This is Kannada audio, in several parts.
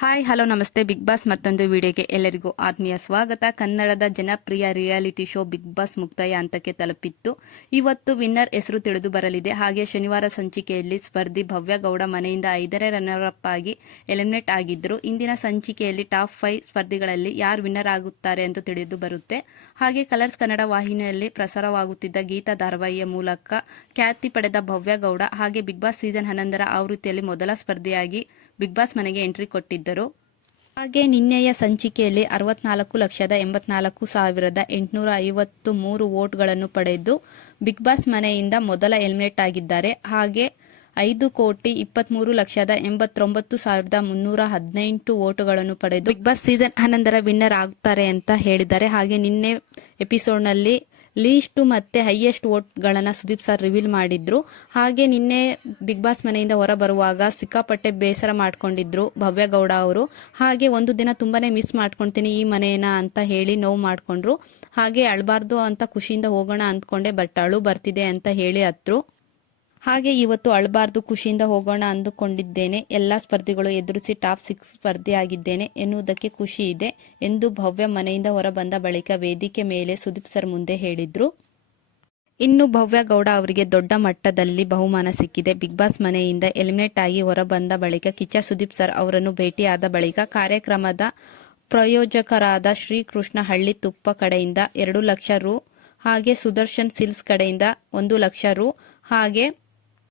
Hi, hello, namaste. Big boss ಮತ್ತೊಂದು ವಿಡಿಯೋಗೆ ಎಲ್ಲರಿಗೂ ಆತ್ಮೀಯ ಸ್ವಾಗತ. ಕನ್ನಡದ ಜನಪ್ರಿಯ ರಿಯಾಲಿಟಿ ಶೋ ಬಿಗ್ ಬಾಸ್ ಮುಕ್ತಾಯ ಹಂತಕ್ಕೆ ತಲುಪಿತ್ತು. ಇವತ್ತು ವಿನ್ನರ್ ಹೆಸರು ತಿಳಿದು ಬರಲಿದೆ. ಹಾಗೆ ಶನಿವಾರ ಸಂಚಿಕೆಯಲ್ಲಿ ಸ್ಪರ್ಧಿ ಭವ್ಯ ಗೌಡ ಮನೆಯಿಂದ ಐದನೇ ರನ್ನರ್ ಅಪ್ ಆಗಿ ಎಲಿಮಿನೇಟ್ ಆಗಿದ್ದರು ಇಂದಿನ ಸಂಚಿಕೆಯಲ್ಲಿ ಟಾಪ್ ಫೈವ್ ಸ್ಪರ್ಧಿಗಳಲ್ಲಿ ಯಾರು ವಿನ್ನರ್ ಆಗುತ್ತಾರೆ ಎಂದು ತಿಳಿದು ಬರುತ್ತೆ. ಹಾಗೆ ಕಲರ್ಸ್ ಕನ್ನಡ ವಾಹಿನಿಯಲ್ಲಿ ಪ್ರಸಾರವಾಗುತ್ತಿದ್ದ ಗೀತಾ ಧಾರಾವಾಹಿಯ ಮೂಲಕ ಖ್ಯಾತಿ ಪಡೆದ ಭವ್ಯ ಗೌಡ, ಹಾಗೆ ಬಿಗ್ ಬಾಸ್ ಸೀಸನ್ ಹನ್ನೊಂದರ ಆವೃತ್ತಿಯಲ್ಲಿ ಮೊದಲ ಸ್ಪರ್ಧಿಯಾಗಿ ಬಿಗ್ ಬಾಸ್ ಮನೆಗೆ ಎಂಟ್ರಿ ಕೊಟ್ಟಿದ್ದರು. ಹಾಗೆ ನಿನ್ನೆಯ ಸಂಚಿಕೆಯಲ್ಲಿ ಅರವತ್ನಾಲ್ಕು ಲಕ್ಷದ ಎಂಬತ್ನಾಲ್ಕು ಸಾವಿರದ ಎಂಟುನೂರ ಐವತ್ತು ಮೂರು ವೋಟ್ಗಳನ್ನು ಪಡೆದು ಬಿಗ್ ಬಾಸ್ ಮನೆಯಿಂದ ಮೊದಲ ಎಲಿಮಿನೇಟ್ ಆಗಿದ್ದಾರೆ. ಹಾಗೆ ಐದು ಕೋಟಿ ಇಪ್ಪತ್ಮೂರು ಲಕ್ಷದ ಎಂಬತ್ತೊಂಬತ್ತು ಸಾವಿರದ ಮುನ್ನೂರ ಹದಿನೆಂಟು ವೋಟುಗಳನ್ನು ಪಡೆದು ಬಿಗ್ ಬಾಸ್ ಸೀಸನ್ ಹನ್ನೊಂದರ ವಿನ್ನರ್ ಆಗುತ್ತಾರೆ ಅಂತ ಹೇಳಿದ್ದಾರೆ. ಹಾಗೆ ನಿನ್ನೆ ಎಪಿಸೋಡ್ನಲ್ಲಿ ಲೀಸ್ಟ್ ಮತ್ತೆ ಹೈಯೆಸ್ಟ್ ವೋಟ್ಗಳನ್ನು ಸುದೀಪ್ ಸರ್ ರಿವೀಲ್ ಮಾಡಿದ್ರು. ಹಾಗೆ ನಿನ್ನೆ ಬಿಗ್ ಬಾಸ್ ಮನೆಯಿಂದ ಹೊರ ಬರುವಾಗ ಸಿಕ್ಕಾಪಟ್ಟೆ ಬೇಸರ ಮಾಡ್ಕೊಂಡಿದ್ರು ಭವ್ಯ ಗೌಡ ಅವರು. ಹಾಗೆ ಒಂದು ದಿನ ತುಂಬಾನೇ ಮಿಸ್ ಮಾಡ್ಕೊಳ್ತೀನಿ ಈ ಮನೆಯನ್ನ ಅಂತ ಹೇಳಿ ನೋವು ಮಾಡ್ಕೊಂಡ್ರು. ಹಾಗೆ ಅಳಬಾರ್ದು ಅಂತ ಖುಷಿಯಿಂದ ಹೋಗೋಣ ಅಂದ್ಕೊಂಡೆ, ಬಟ್ ಅಳು ಬರ್ತಿದೆ ಅಂತ ಹೇಳಿ ಹತ್ರು. ಹಾಗೆ ಇವತ್ತು ಅಳಬಾರ್ದು, ಖುಷಿಯಿಂದ ಹೋಗೋಣ ಅಂದುಕೊಂಡಿದ್ದೇನೆ. ಎಲ್ಲ ಸ್ಪರ್ಧಿಗಳು ಎದುರಿಸಿ ಟಾಪ್ ಸಿಕ್ಸ್ ಸ್ಪರ್ಧಿಯಾಗಿದ್ದೇನೆ ಎನ್ನುವುದಕ್ಕೆ ಖುಷಿ ಇದೆ ಎಂದು ಭವ್ಯ ಮನೆಯಿಂದ ಹೊರಬಂದ ಬಳಿಕ ವೇದಿಕೆ ಮೇಲೆ ಸುದೀಪ್ ಸರ್ ಮುಂದೆ ಹೇಳಿದ್ರು. ಇನ್ನು ಭವ್ಯ ಗೌಡ ಅವರಿಗೆ ದೊಡ್ಡ ಮಟ್ಟದಲ್ಲಿ ಬಹುಮಾನ ಸಿಕ್ಕಿದೆ. ಬಿಗ್ ಬಾಸ್ ಮನೆಯಿಂದ ಎಲಿಮಿನೇಟ್ ಆಗಿ ಹೊರಬಂದ ಬಳಿಕ ಕಿಚ್ಚ ಸುದೀಪ್ ಸರ್ ಅವರನ್ನು ಭೇಟಿಯಾದ ಬಳಿಕ ಕಾರ್ಯಕ್ರಮದ ಪ್ರಾಯೋಜಕರಾದ ಶ್ರೀಕೃಷ್ಣ ಹಳ್ಳಿ ತುಪ್ಪ ಕಡೆಯಿಂದ ಎರಡು ಲಕ್ಷ ರು ಹಾಗೆ ಸುದರ್ಶನ್ ಸಿಲ್ಸ್ ಕಡೆಯಿಂದ ಒಂದು ಲಕ್ಷ ರು ಹಾಗೆ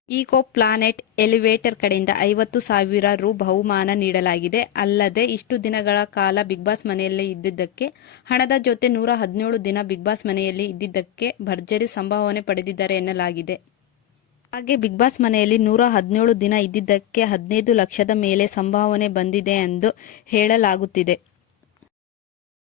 ಈಕೋ ಪ್ಲಾನೆಟ್ ಎಲಿವೇಟರ್ ಕಡೆಯಿಂದ ಐವತ್ತು ಸಾವಿರ ರು ಬಹುಮಾನ ನೀಡಲಾಗಿದೆ. ಅಲ್ಲದೆ ಇಷ್ಟು ದಿನಗಳ ಕಾಲ ಬಿಗ್ ಬಾಸ್ ಮನೆಯಲ್ಲಿ ಇದ್ದಿದ್ದಕ್ಕೆ, ಹಣದ ಜೊತೆ ನೂರ ಹದಿನೇಳು ದಿನ ಬಿಗ್ ಬಾಸ್ ಮನೆಯಲ್ಲಿ ಇದ್ದಿದ್ದಕ್ಕೆ ಭರ್ಜರಿ ಸಂಭಾವನೆ ಪಡೆದಿದ್ದಾರೆ ಎನ್ನಲಾಗಿದೆ. ಹಾಗೆ ಬಿಗ್ ಬಾಸ್ ಮನೆಯಲ್ಲಿ ನೂರ ಹದಿನೇಳು ದಿನ ಇದ್ದಿದ್ದಕ್ಕೆ ಹದಿನೈದು ಲಕ್ಷದ ಮೇಲೆ ಸಂಭಾವನೆ ಬಂದಿದೆ ಎಂದು ಹೇಳಲಾಗುತ್ತಿದೆ.